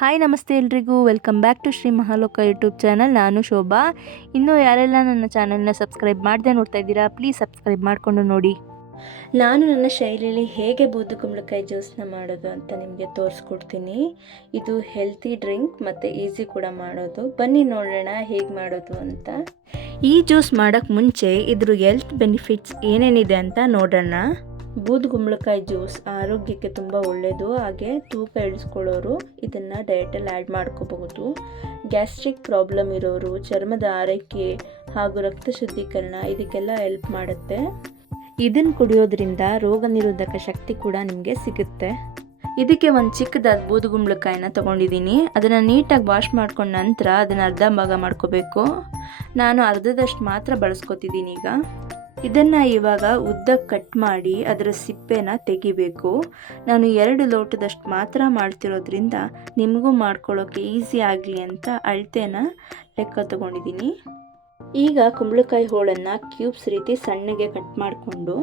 Hi ನಮಸ್ತೆ ಎಲ್ರಿಗೂ welcome back to Shri Mahaloka YouTube channel. ನಾನು ಶೋಭಾ. ಇನ್ನೂ ಯಾರೆಲ್ಲ ನನ್ನ ಚಾನಲ್ನ ಸಬ್ಸ್ಕ್ರೈಬ್ ಮಾಡದೆ ನೋಡ್ತಾ ಇದ್ದೀರಾ, ಪ್ಲೀಸ್ ಸಬ್ಸ್ಕ್ರೈಬ್ ಮಾಡಿಕೊಂಡು ನೋಡಿ. ನಾನು ನನ್ನ ಶೈಲಿಯಲ್ಲಿ ಹೇಗೆ ಬೂದು ಕುಂಬಳಕಾಯಿ ಜ್ಯೂಸನ್ನ ಮಾಡೋದು ಅಂತ ನಿಮಗೆ ತೋರಿಸ್ಕೊಡ್ತೀನಿ. ಇದು ಹೆಲ್ತಿ ಡ್ರಿಂಕ್ ಮತ್ತು ಈಸಿ ಕೂಡ ಮಾಡೋದು. ಬನ್ನಿ ನೋಡೋಣ ಹೇಗೆ ಮಾಡೋದು ಅಂತ. ಈ ಜ್ಯೂಸ್ ಮಾಡೋಕ್ಕೆ ಮುಂಚೆ ಇದ್ರ ಹೆಲ್ತ್ ಬೆನಿಫಿಟ್ಸ್ ಏನೇನಿದೆ ಅಂತ ನೋಡೋಣ. ಬೂದು ಕುಂಬಳಕಾಯಿ ಜ್ಯೂಸ್ ಆರೋಗ್ಯಕ್ಕೆ ತುಂಬ ಒಳ್ಳೆಯದು. ಹಾಗೆ ತೂಕ ಇಳಿಸ್ಕೊಳ್ಳೋರು ಇದನ್ನು ಡಯಟಲ್ಲಿ ಆ್ಯಡ್ ಮಾಡ್ಕೋಬಹುದು. ಗ್ಯಾಸ್ಟ್ರಿಕ್ ಪ್ರಾಬ್ಲಮ್ ಇರೋರು, ಚರ್ಮದ ಆರೈಕೆ ಹಾಗೂ ರಕ್ತ ಶುದ್ಧೀಕರಣ ಇದಕ್ಕೆಲ್ಲ ಹೆಲ್ಪ್ ಮಾಡುತ್ತೆ. ಇದನ್ನು ಕುಡಿಯೋದ್ರಿಂದ ರೋಗ ನಿರೋಧಕ ಶಕ್ತಿ ಕೂಡ ನಿಮಗೆ ಸಿಗುತ್ತೆ. ಇದಕ್ಕೆ ಒಂದು ಚಿಕ್ಕದಾದ ಬೂದು ಕುಂಬಳಕಾಯಿನ ತೊಗೊಂಡಿದ್ದೀನಿ. ಅದನ್ನು ನೀಟಾಗಿ ವಾಶ್ ಮಾಡ್ಕೊಂಡ ನಂತರ ಅದನ್ನು ಅರ್ಧ ಭಾಗ ಮಾಡ್ಕೋಬೇಕು. ನಾನು ಅರ್ಧದಷ್ಟು ಮಾತ್ರ ಬಳಸ್ಕೊತಿದ್ದೀನಿ. ಇದನ್ನು ಇವಾಗ ಉದ್ದಕ್ಕೆ ಕಟ್ ಮಾಡಿ ಅದರ ಸಿಪ್ಪೆನ ತೆಗಿಬೇಕು. ನಾನು 2 ಲೋಟದಷ್ಟು ಮಾತ್ರ ಮಾಡ್ತಿರೋದ್ರಿಂದ ನಿಮಗೂ ಮಾಡ್ಕೊಳ್ಳೋಕ್ಕೆ ಈಸಿ ಆಗಲಿ ಅಂತ ಅಳತೆನ ಲೆಕ್ಕ ತಗೊಂಡಿದ್ದೀನಿ. ಈಗ ಕುಂಬಳಕಾಯಿ ಹೋಳನ್ನು ಕ್ಯೂಬ್ಸ್ ರೀತಿ ಸಣ್ಣಗೆ ಕಟ್ ಮಾಡಿಕೊಂಡು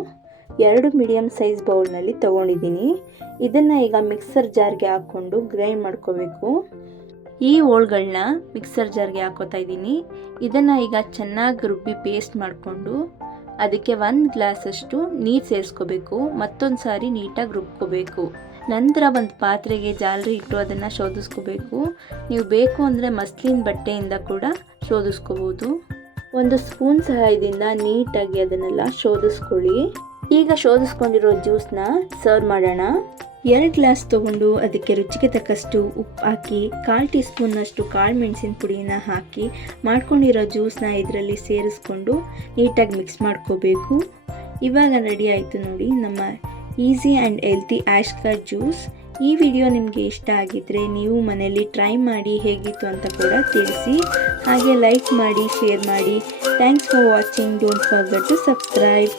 2 ಮೀಡಿಯಮ್ ಸೈಜ್ ಬೌಲ್ನಲ್ಲಿ ತೊಗೊಂಡಿದ್ದೀನಿ. ಇದನ್ನು ಈಗ ಮಿಕ್ಸರ್ ಜಾರ್ಗೆ ಹಾಕ್ಕೊಂಡು ಗ್ರೈಂಡ್ ಮಾಡ್ಕೋಬೇಕು. ಈ ಹೋಳುಗಳನ್ನ ಮಿಕ್ಸರ್ ಜಾರ್ಗೆ ಹಾಕೋತಾ ಇದ್ದೀನಿ. ಇದನ್ನು ಈಗ ಚೆನ್ನಾಗಿ ರುಬ್ಬಿ ಪೇಸ್ಟ್ ಮಾಡಿಕೊಂಡು ಅದಕ್ಕೆ 1 ಗ್ಲಾಸಷ್ಟು ನೀರು ಸೇರಿಸ್ಕೋಬೇಕು. ಮತ್ತೊಂದು ಸಾರಿ ನೀಟಾಗಿ ರುಬ್ಕೋಬೇಕು. ನಂತರ ಒಂದು ಪಾತ್ರೆಗೆ ಜಾಲರಿ ಇಟ್ಟು ಅದನ್ನು ಶೋಧಿಸ್ಕೋಬೇಕು. ನೀವು ಬೇಕು ಅಂದರೆ ಮಸ್ಲಿನ್ ಬಟ್ಟೆಯಿಂದ ಕೂಡ ಶೋಧಿಸ್ಕೋಬೋದು. ಒಂದು ಸ್ಪೂನ್ ಸಹಾಯದಿಂದ ನೀಟಾಗಿ ಅದನ್ನೆಲ್ಲ ಶೋಧಿಸ್ಕೊಳ್ಳಿ. ಈಗ ಶೋಧಿಸ್ಕೊಂಡಿರೋ ಜ್ಯೂಸನ್ನ ಸರ್ವ್ ಮಾಡೋಣ. 2 ಗ್ಲಾಸ್ ತೊಗೊಂಡು ಅದಕ್ಕೆ ರುಚಿಗೆ ತಕ್ಕಷ್ಟು ಉಪ್ಪು ಹಾಕಿ 1/4 ಟೀ ಸ್ಪೂನ್ನಷ್ಟು ಕಾಳು ಮೆಣಸಿನ ಪುಡಿನ ಹಾಕಿ ಮಾಡ್ಕೊಂಡಿರೋ ಜ್ಯೂಸನ್ನ ಇದರಲ್ಲಿ ಸೇರಿಸ್ಕೊಂಡು ನೀಟಾಗಿ ಮಿಕ್ಸ್ ಮಾಡ್ಕೋಬೇಕು. ಇವಾಗ ರೆಡಿ ಆಯಿತು ನೋಡಿ ನಮ್ಮ ಈಸಿ ಆ್ಯಂಡ್ ಹೆಲ್ತಿ ಆಶ್ಕರ್ ಜ್ಯೂಸ್. ಈ ವಿಡಿಯೋ ನಿಮಗೆ ಇಷ್ಟ ಆಗಿದ್ದರೆ ನೀವು ಮನೆಯಲ್ಲಿ ಟ್ರೈ ಮಾಡಿ ಹೇಗಿತ್ತು ಅಂತ ಕೂಡ ತಿಳಿಸಿ. ಹಾಗೆ ಲೈಕ್ ಮಾಡಿ, ಶೇರ್ ಮಾಡಿ. Thanks for watching. Don't forget to subscribe.